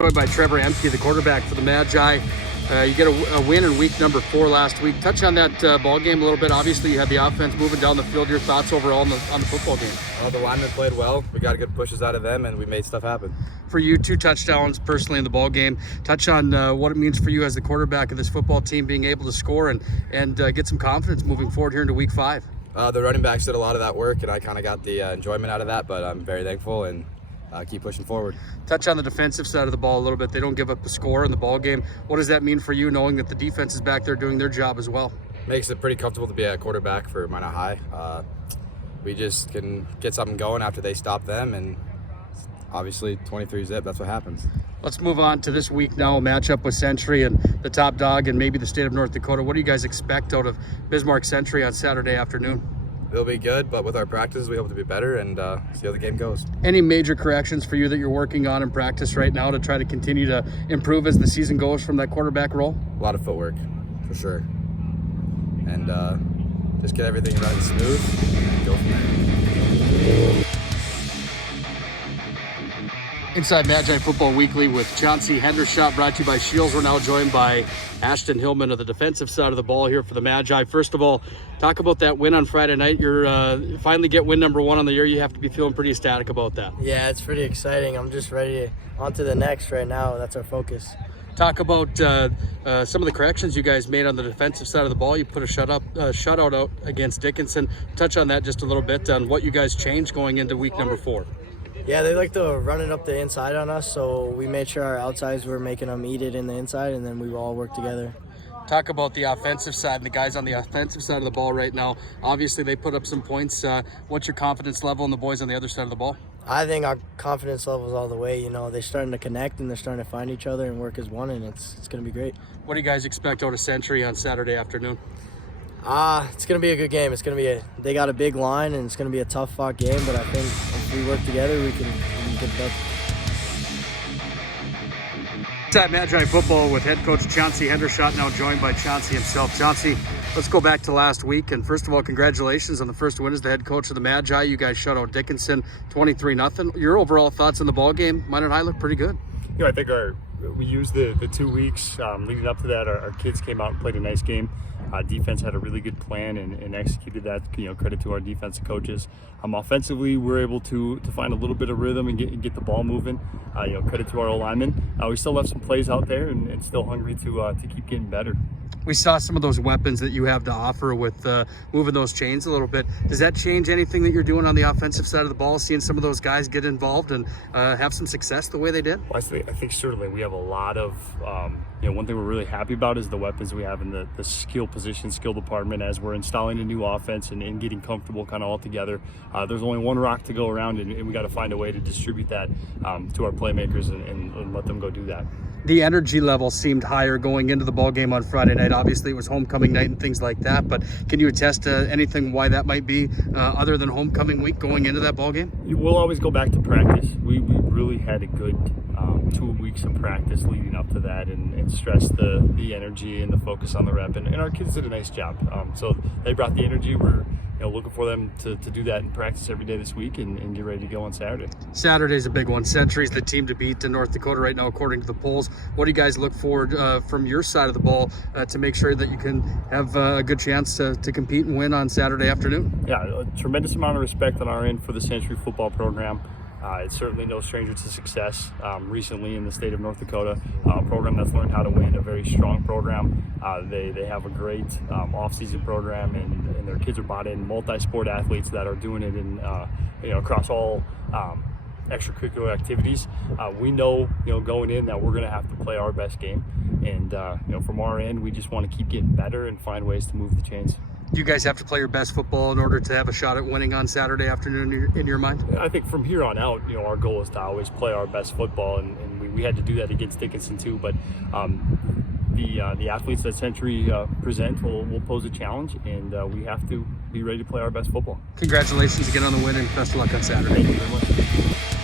Joined by Trevor, Emke, the quarterback for the Magi. You get a win in week number 4 last week. Touch on that ball game a little bit. Obviously, you had the offense moving down the field. Your thoughts overall on the football game? Well, the linemen played well. We got good pushes out of them, and we made stuff happen. For you, 2 touchdowns personally in the ball game. Touch on what it means for you as the quarterback of this football team, being able to score and get some confidence moving forward here into week 5. The running backs did a lot of that work, and I kind of got the enjoyment out of that, but I'm very thankful and keep pushing forward. Touch on the defensive side of the ball a little bit. They don't give up a score in the ball game. What does that mean for you, knowing that the defense is back there doing their job as well? Makes it pretty comfortable to be a quarterback for Minot High. We just can get something going after they stop them, and obviously 23-zip, that's what happens. Let's move on to this week now, a matchup with Century and the top dog and maybe the state of North Dakota. What do you guys expect out of Bismarck Century on Saturday afternoon? It'll be good, but with our practices, we hope to be better and see how the game goes. Any major corrections for you that you're working on in practice right now to try to continue to improve as the season goes from that quarterback role? A lot of footwork, for sure. And just get everything running smooth and go from there. Inside Magi Football Weekly with Chauncy, Hendershot, brought to you by Scheels. We're now joined by Ashton Hillman of the defensive side of the ball here for the Magi. First of all, talk about that win on Friday night. You're finally get win number 1 on the year. You have to be feeling pretty ecstatic about that. Yeah, it's pretty exciting. I'm just ready on to the next right now. That's our focus. Talk about some of the corrections you guys made on the defensive side of the ball. You put a shutout out against Dickinson. Touch on that just a little bit on what you guys changed going into week number 4. Yeah, they like to run it up the inside on us, so we made sure our outsides were making them eat it in the inside, and then we all worked together. Talk about the offensive side and the guys on the offensive side of the ball right now. Obviously, they put up some points. What's your confidence level in the boys on the other side of the ball? I think our confidence level is all the way. You know, they're starting to connect and they're starting to find each other and work as one, and it's going to be great. What do you guys expect out of Century on Saturday afternoon? It's going to be a good game. It's going to be they got a big line, and it's going to be a tough fought game, but I think if we work together, we can get better. Inside Magi Football with head coach Chauncy Hendershot, now joined by Chauncy himself. Chauncy, let's go back to last week, and first of all, congratulations on the first win as the head coach of the Magi. You guys shut out Dickinson 23-0. Your overall thoughts on the ball game? Minot High looked pretty good. You know, I think we used the 2 weeks leading up to that. Our kids came out and played a nice game. Defense had a really good plan and executed that. You know, credit to our defensive coaches. Offensively, we're able to find a little bit of rhythm and get the ball moving. You know, credit to our O-linemen. We still left some plays out there and still hungry to keep getting better. We saw some of those weapons that you have to offer with moving those chains a little bit. Does that change anything that you're doing on the offensive side of the ball, seeing some of those guys get involved and have some success the way they did? Well, I think certainly we have a lot of, you know, one thing we're really happy about is the weapons we have in the skill department as we're installing a new offense and getting comfortable kind of all together. There's only one rock to go around, and we got to find a way to distribute that to our playmakers and let them go do that. The energy level seemed higher going into the ball game on Friday night. Obviously, it was homecoming night and things like that, but can you attest to anything why that might be other than homecoming week going into that ball game? We'll always go back to practice. We really had a good 2 weeks of practice leading up to that and stressed the energy and the focus on the rep, and our kids did a nice job. So they brought the energy. We're looking for them to do that in practice every day this week and get ready to go on Saturday. Saturday's a big one. Century's the team to beat in North Dakota right now, according to the polls. What do you guys look forward from your side of the ball to make sure that you can have a good chance to compete and win on Saturday afternoon? Yeah, a tremendous amount of respect on our end for the Century football program. It's certainly no stranger to success recently in the state of North Dakota. A program that's learned how to win, a very strong program. They have a great off-season program, and their kids are bought in, multi-sport athletes that are doing it in across all extracurricular activities. We know going in that we're going to have to play our best game, and from our end, we just want to keep getting better and find ways to move the chains. You guys have to play your best football in order to have a shot at winning on Saturday afternoon in your mind? I think from here on out, our goal is to always play our best football, and we had to do that against Dickinson too, but the athletes that Century present will pose a challenge, and we have to be ready to play our best football. Congratulations again on the win, and best of luck on Saturday. Thank you very much.